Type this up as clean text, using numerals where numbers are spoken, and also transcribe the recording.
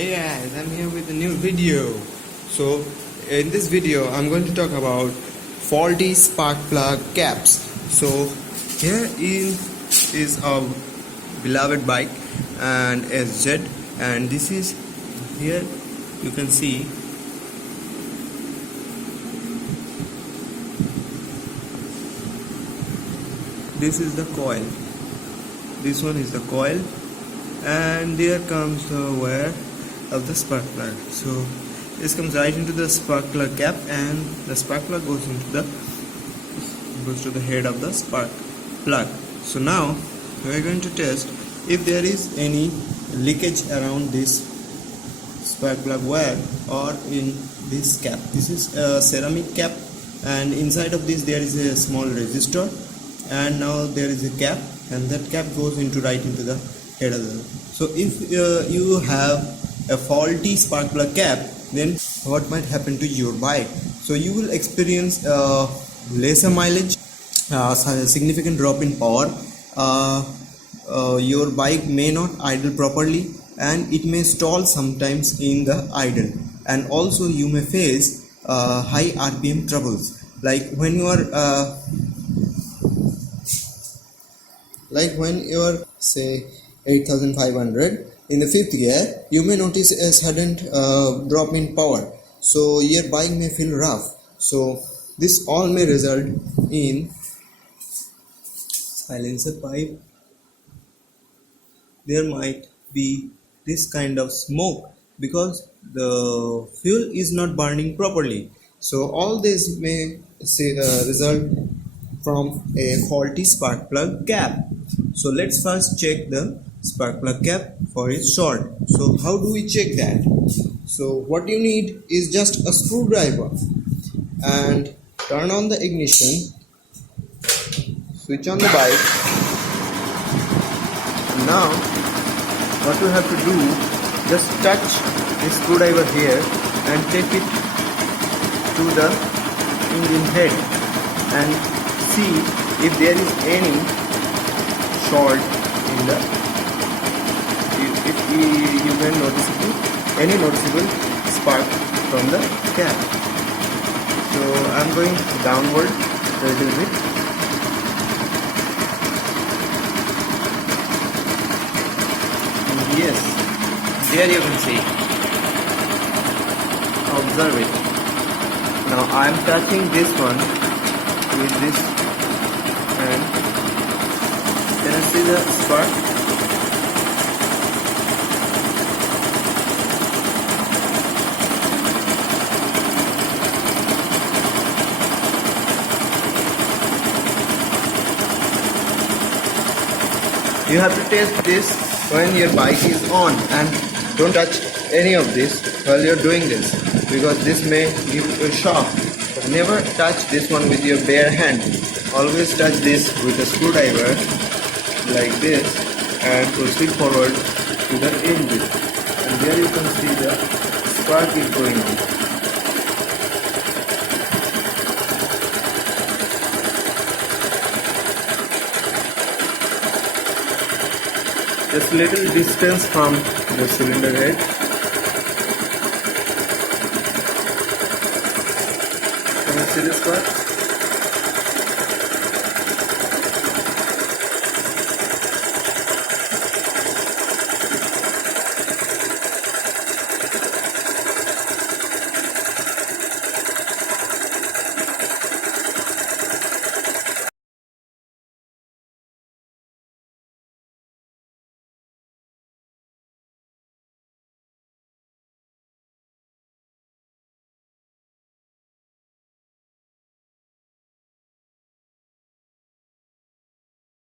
Hey guys, I'm here with a new video. So in this video I'm going to talk about faulty spark plug caps. So is our beloved bike and SZ, and this is here you can see this is the coil. This one is the coil, and there comes the wire of the spark plug. So this comes right into the spark plug cap, and the spark plug goes to the head of the spark plug. So now we are going to test if there is any leakage around this spark plug wire or in this cap. This is a ceramic cap, and inside of this there is a small resistor, and now there is a cap, and that cap goes right into the head of the. So if you have a faulty spark plug cap, then what might happen to your bike? So you will experience lesser mileage, significant drop in power. Your bike may not idle properly, and it may stall sometimes in the idle, and also you may face high RPM troubles, like when you are say 8500 in the fifth gear, you may notice a sudden drop in power, so your bike may feel rough. So this all may result in silencer pipe. There might be this kind of smoke because the fuel is not burning properly. So all this may result from a faulty spark plug cap. So let's first check the spark plug cap for its short. So how do we check that? So what you need is just a screwdriver, and turn on the ignition, switch on the bike. Now what you have to do, just touch the screwdriver here and take it to the engine head and see if there is any short in the, if you can any noticeable spark from the cap. So I'm going downward a little bit. Yes, there you can see. Observe it. Now I am touching this one with this, and can I see the spark? You have to test this when your bike is on, and don't touch any of this while you're doing this, because this may give you a shock. But never touch this one with your bare hand. Always touch this with a screwdriver like this and proceed forward to the engine, and there you can see the spark is going on. Just little distance from the cylinder head. Can you see this part?